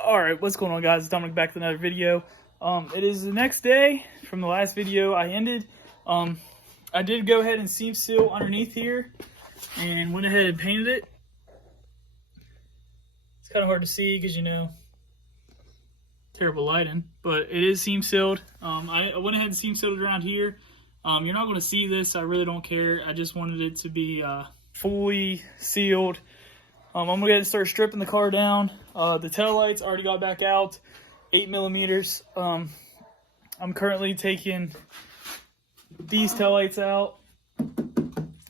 Alright, what's going on, guys? It's Dominic back with another video. It is the next day from the last video I ended. I did go ahead and seam seal underneath here and went ahead and painted it. It's kind of hard to see because, you know, terrible lighting, but it is seam sealed. I went ahead and seam sealed around here. You're not going to see this. I really don't care. I just wanted it to be fully sealed. I'm going to go ahead and start stripping the car down. The tail lights already got back out, 8 millimeters. I'm currently taking these tail lights out.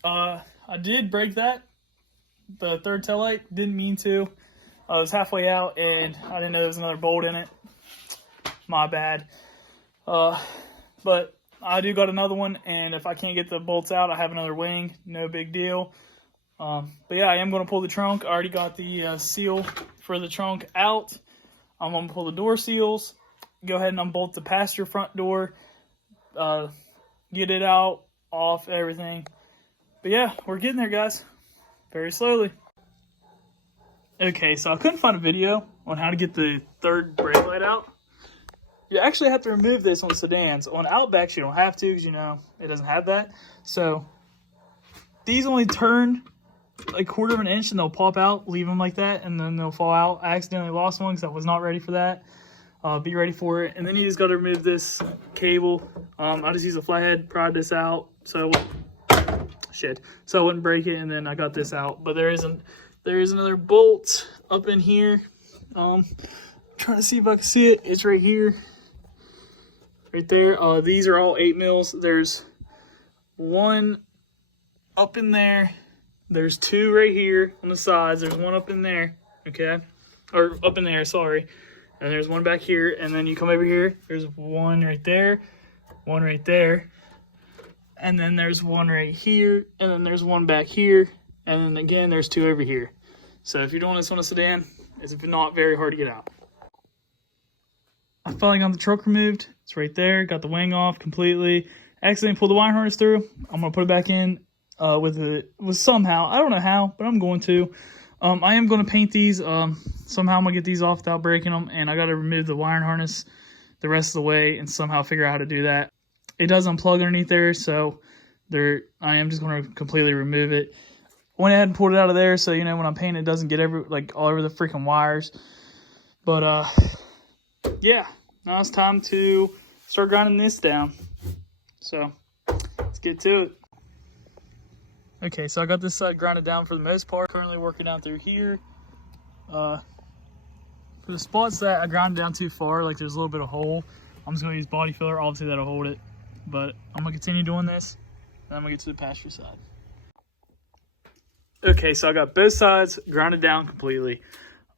I did break that, the third tail light. Didn't mean to. I was halfway out and I didn't know there was another bolt in it. My bad. But I do got another one, and if I can't get the bolts out, I have another wing. No big deal. But yeah, I am going to pull the trunk. I already got the seal for the trunk out. I'm going to pull the door seals, go ahead and unbolt the passenger front door, get it out, off, everything. But yeah, we're getting there, guys, very slowly. Okay, so I couldn't find a video on how to get the third brake light out. You actually have to remove this on sedans. On Outbacks, you don't have to because, you know, it doesn't have that. So these only turn like 1/4 of an inch and they'll pop out. Leave them like that and then they'll fall out. I accidentally lost one because I was not ready for that. Be ready for it. And then you just got to remove this cable. I just use a flathead, pried this out so I wouldn't break it, and then I got this out. But there is another bolt up in here. Trying to see if I can see it. It's right here, right there. These are all 8 mils. There's one up in there. There's 2 right here on the sides. There's one up in there, okay? Or up in there, sorry. And there's one back here. And then you come over here. There's one right there. One right there. And then there's one right here. And then there's one back here. And then again, there's 2 over here. So if you're doing this on a sedan, it's not very hard to get out. I finally got the truck removed. It's right there. Got the wing off completely. Accidentally pulled the wire harness through. I'm going to put it back in. With somehow, I don't know how, but I'm going to. I am going to paint these. Somehow I'm going to get these off without breaking them, and I got to remove the wiring harness the rest of the way and somehow figure out how to do that. It does unplug underneath there, so I am just going to completely remove it. Went ahead and pulled it out of there, so, you know, when I'm painting, it doesn't get all over the freaking wires. But, yeah, now it's time to start grinding this down. So, let's get to it. Okay, so I got this side grinded down for the most part. Currently working down through here. For the spots that I ground down too far, like there's a little bit of hole, I'm just going to use body filler. Obviously that'll hold it. But I'm going to continue doing this, and I'm going to get to the pasture side. Okay, so I got both sides grounded down completely.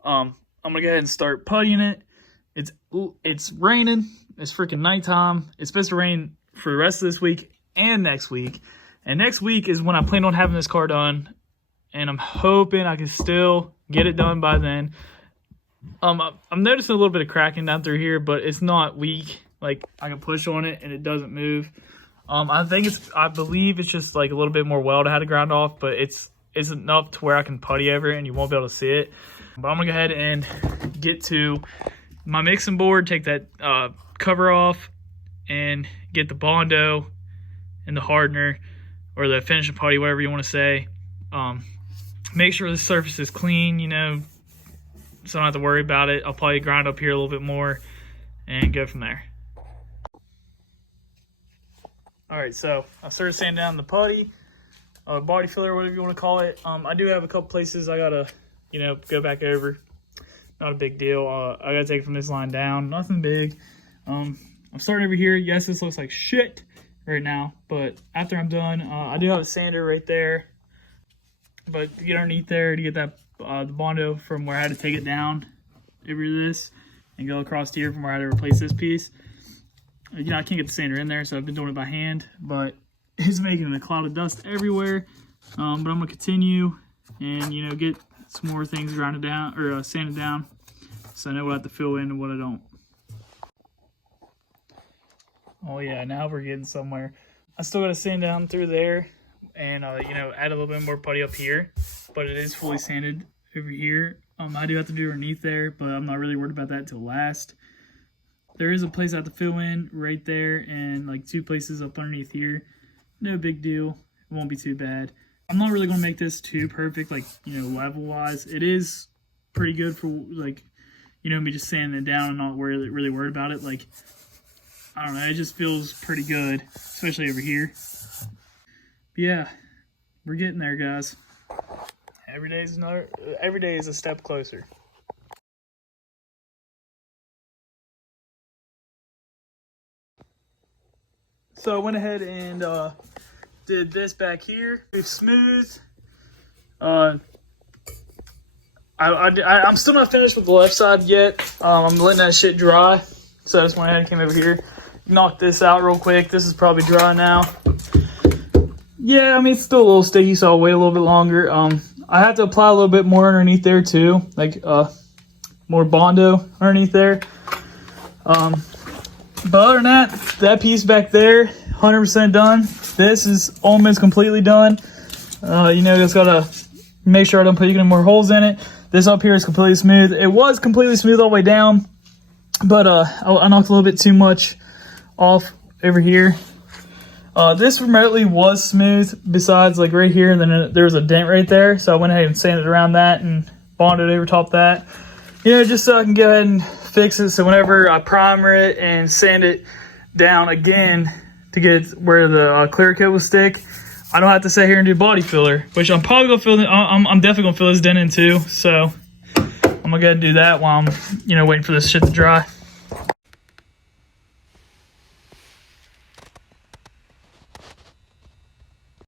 I'm going to go ahead and start puttying it. It's raining. It's freaking nighttime. It's supposed to rain for the rest of this week and next week. And next week is when I plan on having this car done. And I'm hoping I can still get it done by then. I'm noticing a little bit of cracking down through here, but it's not weak. Like, I can push on it and it doesn't move. I believe it's just like a little bit more weld I had to grind off, but it's enough to where I can putty over it and you won't be able to see it. But I'm gonna go ahead and get to my mixing board, take that cover off, and get the bondo and the hardener, or the finishing putty, whatever you want to say. Make sure the surface is clean, you know, so I don't have to worry about it. I'll probably grind up here a little bit more and go from there. Alright, so I started sanding down the putty, body filler, whatever you want to call it. I do have a couple places I gotta, you know, go back over. Not a big deal. I gotta take it from this line down. Nothing big. I'm starting over here. Yes, this looks like shit right now, but after I'm done, I do have a sander right there. But to get underneath there, to get that the bondo from where I had to take it down over this and go across here from where I had to replace this piece. You know, I can't get the sander in there, so I've been doing it by hand, but it's making a cloud of dust everywhere. But I'm gonna continue and, you know, get some more things grinded down or sanded down, so I know what I have to fill in and what I don't. Oh yeah, now we're getting somewhere. I still got to sand down through there and, you know, add a little bit more putty up here, but it is fully sanded over here. I do have to do underneath there, but I'm not really worried about that till last. There is a place I have to fill in right there and like 2 places up underneath here. No big deal. It won't be too bad. I'm not really going to make this too perfect, like, level-wise. It is pretty good for, like, me just sanding it down and not really worried about it. Like, I don't know. It just feels pretty good, especially over here. But yeah, we're getting there, guys. Every day is a step closer. So I went ahead and did this back here. It's smooth. I'm still not finished with the left side yet. I'm letting that shit dry. So I just went ahead and came over here, knocked this out real quick. This is probably dry now. Yeah, I mean, it's still a little sticky, so I'll wait a little bit longer. I have to apply a little bit more underneath there too, like more bondo underneath there. But other than that piece back there, 100% done. This is almost completely done. Just gotta make sure I don't put any more holes in it. This up here is completely smooth. It was completely smooth all the way down, but I knocked a little bit too much off over here. This remotely was smooth besides like right here, and then there was a dent right there, so I went ahead and sanded around that and bonded over top that, just so I can go ahead and fix it, so whenever I primer it and sand it down again to get where the clear coat will stick, I don't have to sit here and do body filler, which I'm probably gonna fill. I'm definitely gonna fill this dent in too, so I'm gonna go ahead and do that while I'm waiting for this shit to dry.